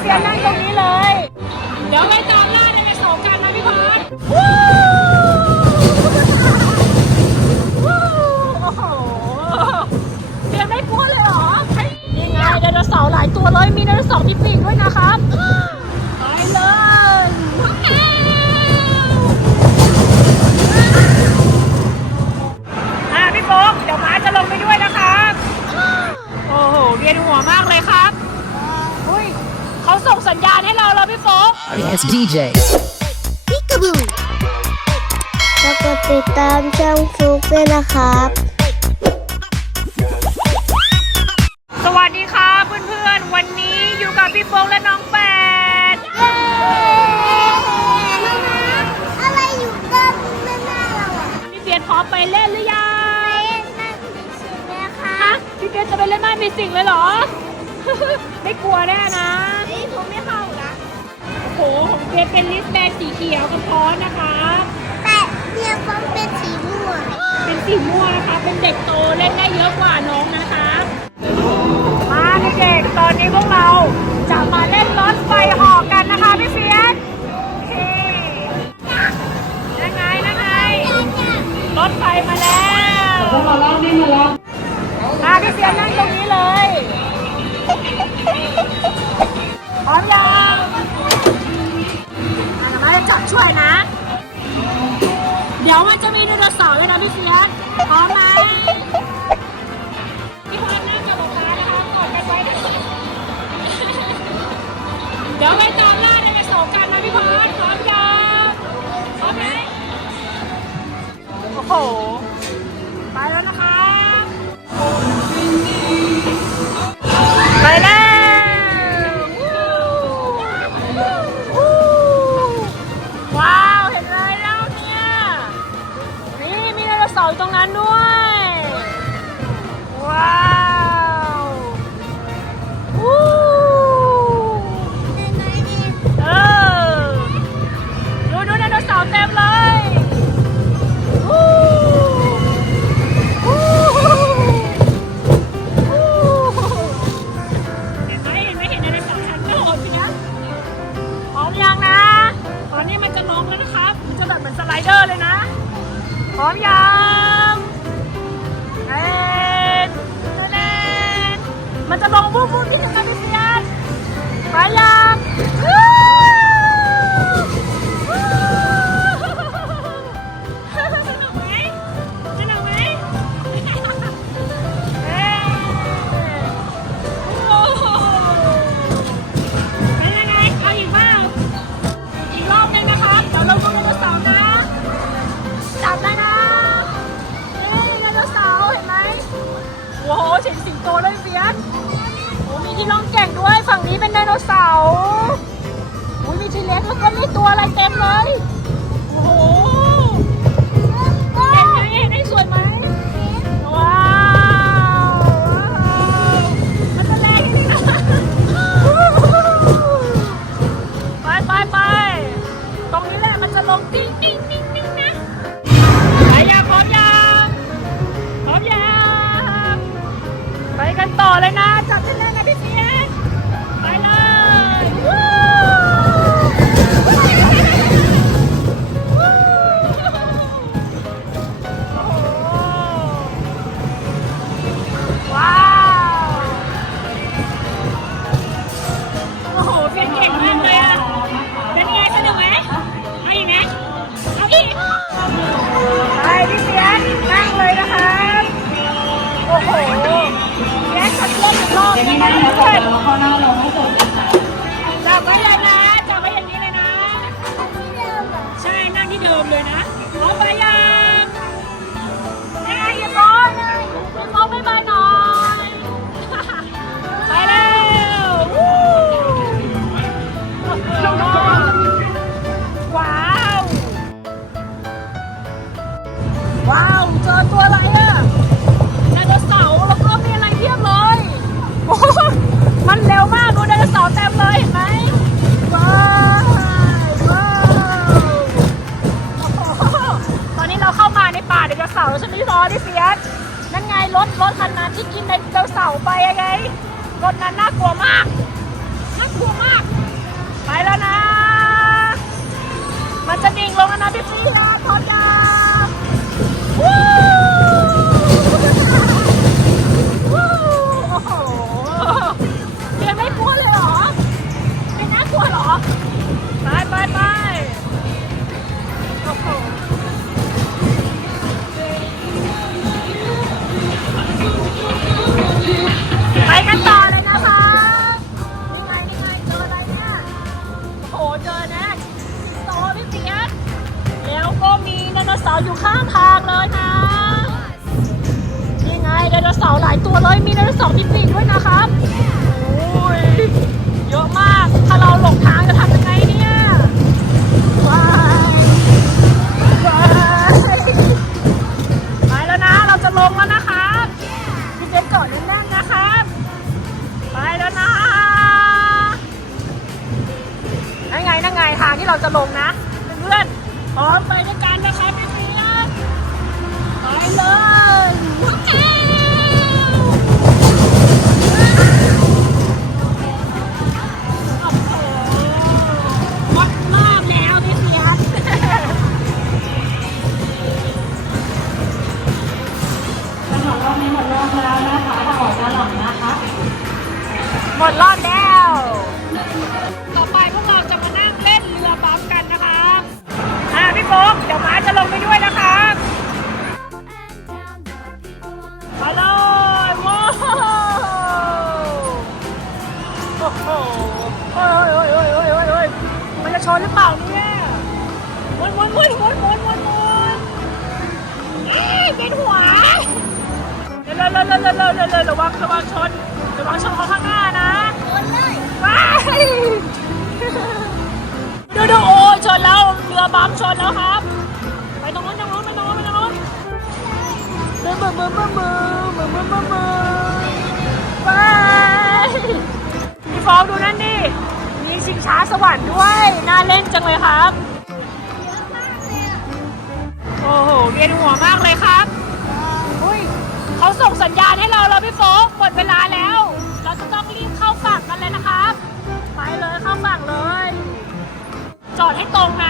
เซียนนั่งตรงนี้เลย เดี๋ยวไปตามล่าไดโนเสาร์กันนะพี่พรวู้วู้โอ้โหเซียนไม่กลัวเลยเหรอนี่ไงไดโนเสาร์หลายตัวเลย มีไดโนเสาร์ที่ปีกด้วย ส่งสัญญาณให้เราแล้วพี่โป๊ก It's DJ. แล้วก็ติดตามช่องฟลุกด้วยนะครับ สวัสดีครับเพื่อนๆ วันนี้อยู่กับพี่โป๊กและน้องแปดอะไรอยู่ด้านหน้าเราอะพี่เฟียนพร้อมไปเล่นหรือยังเล่นนั่นสิไหมคะ ฮะพี่เฟียนจะไปเล่นบ้านมีสิ่งเลยเหรอ ไม่กลัวแน่นะ โอ้โหของเฟียนเป็นลิสแบนสีเขียวกับพร้อนนะคะ แต่เนี่ยผมเป็นสีม่วงเป็นสีม่วงนะคะ เป็นเด็กโตเล่นได้เยอะกว่าน้องนะคะ มาเด็กๆตอนนี้พวกเราจะมาเล่นรถไฟเหอกกันนะคะพี่เฟียสนี่ยังไงยังไงรถไฟมาแล้วมาลองดิมาลองมาพี่เฟียสนั่งตรงนี้ ไอ้โหเห็นสิงโตด้วยเฟียสโอ้มีที่ล่องแก่งด้วยฝั่งนี้เป็นไดโนเสาร์อุ้ยมีทีเล็กแล้วก็มีตัวอะไรเต็มเลย ย่ขัดเล่นอีกรอบนึงนะเพื่อนจับไว้เลยนะจับไว้อย่างนี้เลยนะ ใช่นั่งที่เดิมเลยนะพร้อมไปยังยังไงยังร้อเลยพร้อมไม่มาหน่อยไปแล้วว้าว ว้าว เจอตัวอะไรอะไดโนเสาร์แล้วก็มีอ มันเร็วมาก ดูไดโนเสาร์เต็มเลยเห็นไหมว้าวว้าวตอนนี้เราเข้ามาในป่าไดโนเสาร์ใช่ไหมพี่รอที่เฟียสนั่นไงรถรถคันนั้นที่กินไดโนเสาร์ไปยังไงรถนั้นน่ากลัวมากน่ากลัวมาก ไปแล้วนะ มันจะดิ่งลงแล้วนะพี่ฟี โนเสาร์อยู่ข้างทางเลยนะยังไงไดโนเสาร์หลายตัวเลยมีไดโนเสาร์จริงๆด้วยนะครับโอ้ยเยอะมากถ้าเราหลงทางจะทำยังไงเนี่ยว้ายว้ายไปแล้วนะเราจะลงแล้วนะครับพี่เจ๊เกาะแน่นนะครับ ไปแล้วนะนั่นไงนั่งไงทางที่เราจะลงนะเพื่อนพร้อมไปด้วยกันนะครับ Marlon! Okay! ชนหรือเปล่าเนี่ยหมุนหมุนหมุนหมุนหมุนหมุนหมุนเอ้ยเป็นหัวเร็วเร็วเร็วเร็วเร็วเร็วเร็วระวังระวังชนระวังชนเขาข้างหน้านะไปดูดูโอ้ยชนแล้วเรือบัมชนแล้วครับ ไปตรงนู้นตรงนู้นไปตรงนู้นไปตรงนู้นมือมือมือมือมือมือมือมือมือไปพี่ฟองดูนั่นดิมี ชิงช้าสวรรค์ด้วย น่าเล่นจังเลยครับ โอ้โหเวียนหัวมากเลยครับอุ้ยเขาส่งสัญญาณให้เราเราพี่โฟกหมดเวลาแล้ว เราจะต้องรีบเข้าฝั่งกันเลยนะครับ ไปเลยเข้าฝั่งเลย จอดให้ตรงนะ